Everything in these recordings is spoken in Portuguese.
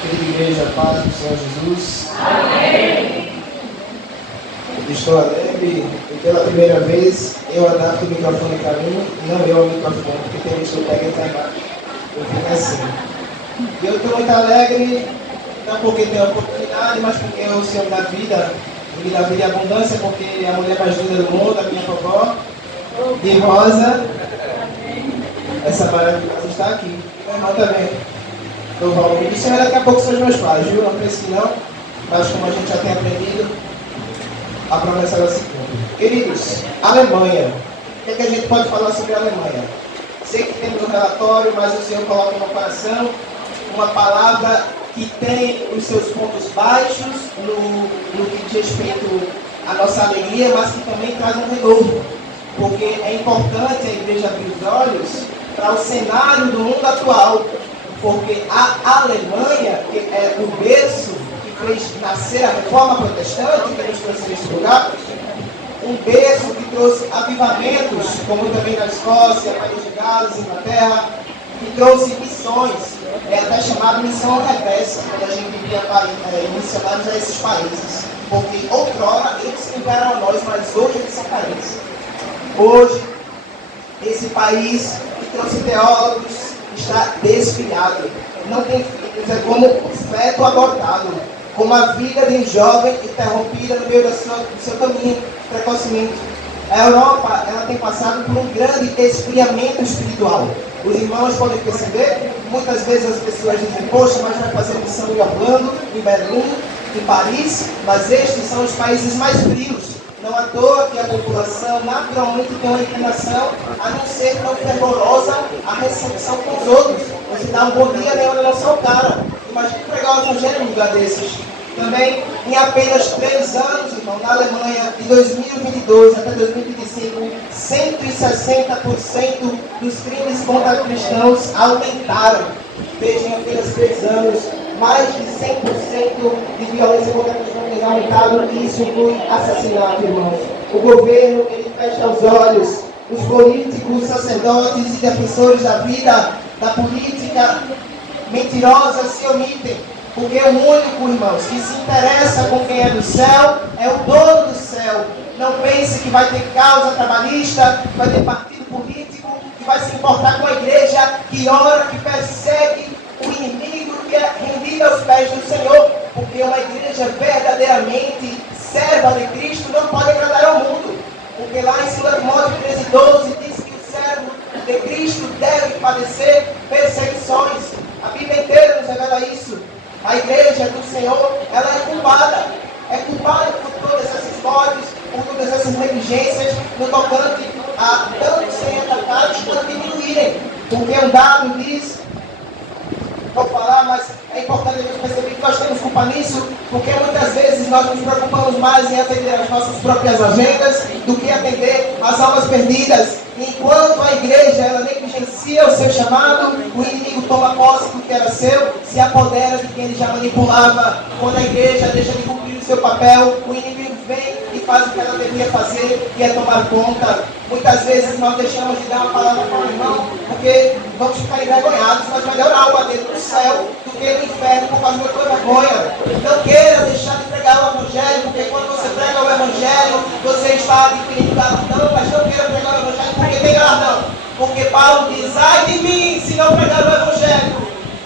Querida igreja, paz do Senhor Jesus. Amém. Estou alegre e pela primeira vez eu adapto o microfone para mim e não eu ao microfone, porque tem gente que pega e tá embaixo. Eu fico assim. E eu estou muito alegre, não porque tenho oportunidade, mas porque o Senhor me dá vida, me dá vida e abundância, porque Ele é a mulher mais linda do mundo, a minha vovó, de rosa. Essa maravilhosa está aqui. Meu irmão também. Louvar o nome do Senhor, daqui a pouco são os meus pais, viu? Não pense que não, mas como a gente já tem aprendido, a promessa ela se cumpre. Queridos, Alemanha. O que é que a gente pode falar sobre a Alemanha? Sei que temos um relatório, mas o Senhor coloca no coração uma palavra que tem os seus pontos baixos no que diz respeito à nossa alegria, mas que também traz um renovo. Porque é importante a igreja abrir os olhos para o cenário do mundo atual. Porque a Alemanha, que é o berço que fez nascer a reforma protestante, que nos trouxe neste lugar, um berço que trouxe avivamentos, como também na Escócia, País de Gales, Inglaterra, que trouxe missões, é até chamado missão reversa, quando a gente envia missionários a esses países. Porque outrora eles enviaram a nós, mas hoje eles são países. Hoje, esse país que trouxe teólogos, está desfilhado, não tem filhos, é como um feto abortado, como a vida de um jovem interrompida no meio do seu caminho, precocemente. A Europa, ela tem passado por um grande esfriamento espiritual. Os irmãos podem perceber, muitas vezes as pessoas dizem, poxa, mas vai fazer missão em Orlando, em Berlim, em Paris, mas estes são os países mais frios. Não à toa que a população naturalmente tem uma inclinação a não ser tão fervorosa a recepção com os outros. Você dá um bom dia, nem olha na sua cara. Imagina pregar o evangelho em um lugar desses. Também, em apenas 3 anos, irmão, na Alemanha, de 2022 até 2025, 160% dos crimes contra cristãos aumentaram. Veja, em apenas 3 anos, mais de 100% de violência contra cristãos tem aumentado, e isso inclui assassinato, irmãos. O governo, ele fecha os olhos. Os políticos, sacerdotes e defensores da vida, da política mentirosa se omitem. Porque o único, irmãos, que se interessa com quem é do céu é o dono do céu. Não pense que vai ter causa trabalhista, que vai ter partido político, que vai se importar com a igreja que ora, que persegue o inimigo, que é rendida aos pés do Senhor. Porque uma igreja verdadeiramente serva de Cristo não pode agradar ao mundo. Porque lá em 2 Timóteo 13:12 diz que o servo de Cristo deve padecer perseguições. A Bíblia inteira nos revela isso. A igreja do Senhor, ela é culpada. É culpada por todas essas mortes, por todas essas negligências, no tocante a tanto serem atacados quanto diminuírem. Porque um dado diz, vou falar, mas é importante a gente perceber que nós temos culpa nisso, porque muitas vezes nós nos preocupamos mais em atender as nossas próprias agendas do que atender as almas perdidas. Enquanto a igreja ela negligencia o seu chamado, o inimigo toma posse do que era seu, se apodera de quem ele já manipulava. Quando a igreja deixa de cumprir o seu papel, o inimigo vem e faz o que ela devia fazer, que é tomar conta. Muitas vezes nós deixamos de dar uma palavra para o irmão, porque vamos ficar envergonhados, mas melhor algo dentro do céu do que no inferno por causa da tua vergonha. Não queira deixar de pregar o evangelho, porque quando você prega o evangelho, você está adquirindo galardão, mas não queira pregar o evangelho porque tem galardão. Porque Paulo diz, ai de mim se não pregar o evangelho.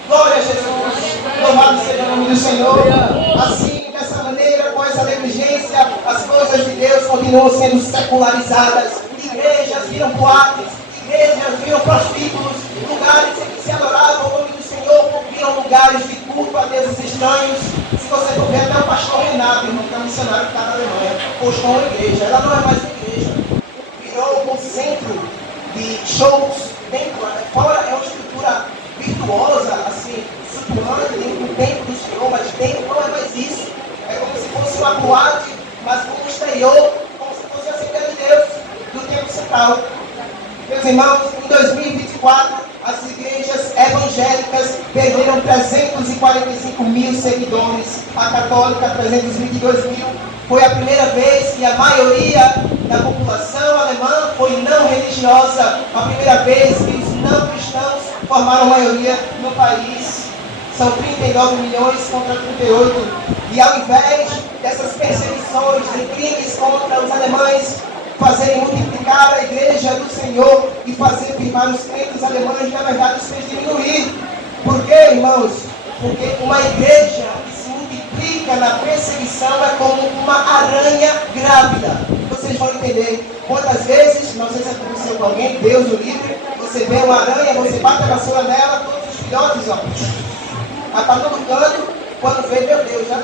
Glória a Jesus, louvado seja o nome do Senhor. Assim, dessa maneira, com essa negligência, as coisas de Deus continuam sendo secularizadas. Igrejas viram boates, igrejas viram prostíbulos, lugares em que se adorava o nome do Senhor, viram lugares de culto a deuses estranhos. Se você for ver, até o pastor Renato, irmão, que é um missionário que está na Alemanha, postou uma igreja. Ela não é mais igreja, virou um centro de shows dentro, fora é uma estrutura virtuosa, assim, suculante, dentro do templo do Senhor, mas dentro não é mais isso. É como se fosse uma boate, mas com o exterior, como se fosse a Assembleia de Deus do tempo central. Meus irmãos, em 2024, as igrejas evangélicas perderam 345 mil seguidores, a católica 322 mil. Foi a primeira vez que a maioria da população alemã foi não religiosa, a primeira vez que os não cristãos formaram maioria no país. São 39 milhões contra 38. E ao invés dessas perseguições de crimes contra os alemães fazerem multiplicar a igreja do Senhor e fazer firmar os crentes alemães, na verdade os fez diminuir. Por quê, irmãos? Porque uma igreja que se multiplica na perseguição é como uma aranha grávida. Vocês vão entender. Quantas vezes, não sei se aconteceu com alguém, Deus o livre, você vê uma aranha, você bate a vassoura nela, todos os filhotes, ó, ela está todo canto, quando vê, meu Deus, já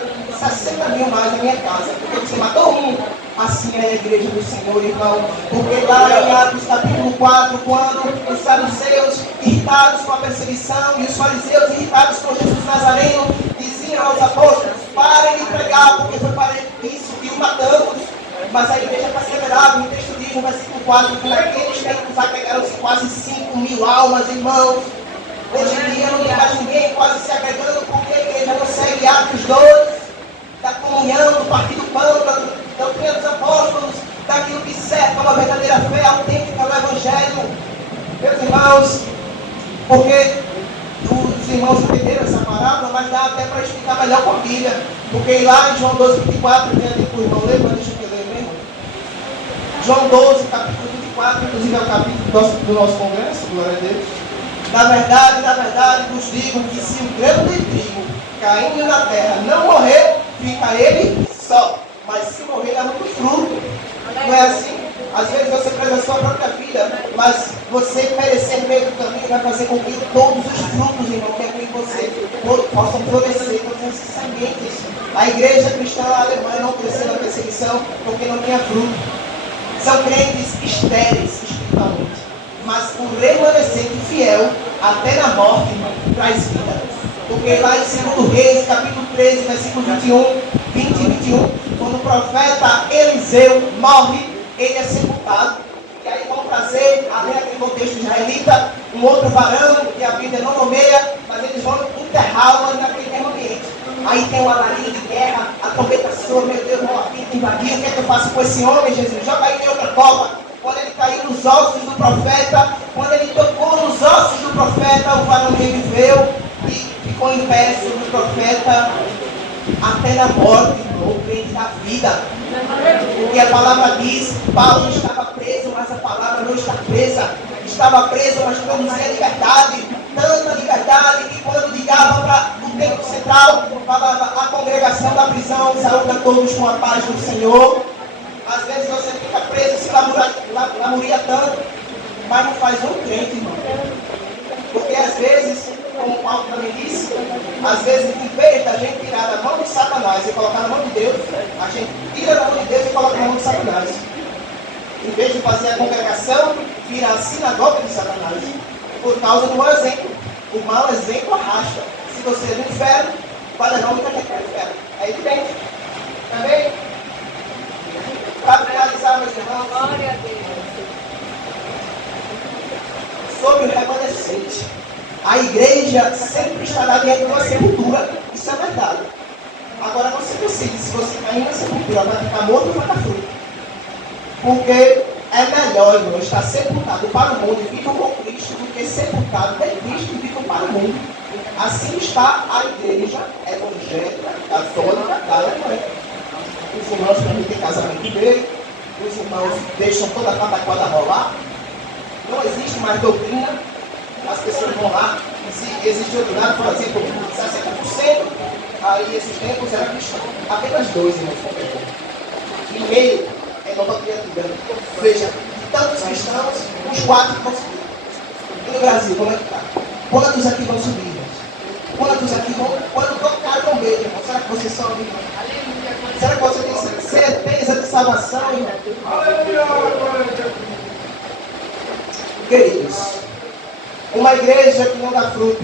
60 mil mais na minha casa, porque você matou um. Assim é a igreja do Senhor, irmão. Porque lá em Atos capítulo 4, quando os saduceus, irritados com a perseguição, e os fariseus, irritados com Jesus Nazareno, diziam aos apóstolos: parem de pregar, porque foi para isso que o matamos. Mas a igreja perseverava. O texto diz no versículo 4 que naqueles tempos agregaram-se quase 5 mil almas, irmãos. Hoje em dia não tem mais ninguém quase se agregando, porque a igreja não segue Atos 2, da comunhão, do partir do pão, da doutrina dos apóstolos, daquilo que cerca uma verdadeira fé autêntica no Evangelho. Meus irmãos, porque os irmãos entenderam essa parábola, mas dá até para explicar melhor com a Bíblia. Porque lá em João 12, 24, tem ali para o irmão ler, mas deixa eu ler mesmo. João 12, capítulo 24, inclusive é o capítulo do nosso congresso, glória a Deus. Na verdade, vos digo que se o grão de trigo caindo na terra não morrer, fica ele só. Mas se morrer, dá muito fruto. Não é assim? Às vezes você preza a sua própria vida, mas você perecer no meio do caminho vai fazer com que todos os frutos, irmão, que é em você, possam florescer, todas essas sementes. A igreja cristã alemã não cresceu na perseguição porque não tinha fruto. São crentes estéreis espiritualmente. Mas o remanescente fiel até na morte, irmão, traz vida. Porque lá em 2 Reis, capítulo 13, versículo 21, 20 e 21, quando o profeta Eliseu morre, ele é sepultado. E aí vão trazer, além daquele contexto israelita, um outro varão que a Bíblia não nomeia, mas eles vão enterrá-lo naquele mesmo ambiente. Aí tem uma larinha de guerra, a trombeta soa, meu Deus, o Moabita invadiu, o que é que eu faço com esse homem, Jesus? Joga aí em outra cova. Quando ele caiu nos ossos do profeta, quando ele tocou nos ossos do profeta, o varão reviveu e ficou em pé sobre o profeta até na morte, o crente da vida. Porque a palavra diz, Paulo estava preso, mas a palavra não está presa. Estava preso, mas produzia liberdade. Tanta liberdade que quando ligava para o templo central, falava a congregação da prisão, saúda todos com a paz do Senhor. Às vezes você fica preso, se lamuria tanto, mas não faz um crente, irmão. Porque às vezes, como o Paulo também disse, às vezes em vez da gente tirar da mão de Satanás e colocar na mão de Deus, a gente tira da mão de Deus e coloca na mão de Satanás. Em vez de fazer a congregação, vira a sinagoga de Satanás. Por causa do mau exemplo. O mau exemplo arrasta. Se você é do inferno, vai levar muita gente para o inferno. É evidente. Também? Para finalizar, meus irmãos, glória a Deus. Sobre o remanescente. A igreja sempre estará dentro de uma sepultura. Isso é verdade. Agora não se decide se você cair na sepultura, vai ficar morto ou vai ficar fruto. Porque é melhor, irmão, estar sepultado para o mundo e vivo com Cristo do que sepultado de Cristo e vivo para o mundo. Assim está a igreja evangélica, católica da Alemanha. Os irmãos permitem casamento dele, os irmãos deixam toda a pataquada rolar. Não existe mais doutrina, as pessoas vão lá. Se existe outro lado, por exemplo, 60%, aí esses tempos era cristão. Apenas 2, irmãos, e meio é nova criatura. Veja, de tantos cristãos, os 4 vão subir. E no Brasil, como é que está? Quantos aqui vão subir, irmãos? Quantos aqui vão? Quando tocar o bombeiro, irmão? Será que você sobe, irmão? Será que você tem certeza de salvação, irmão? Queridos, uma igreja que não dá fruto,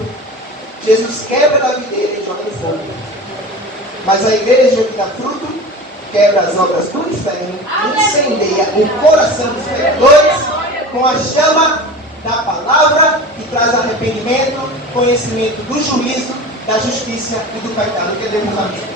Jesus quebra da videira e joga no fogo. Mas a igreja que dá fruto, quebra as obras do inferno, incendeia o coração dos pecadores com a chama da palavra que traz arrependimento, conhecimento do juízo, da justiça e do pecado. Que Deus nos abençoe.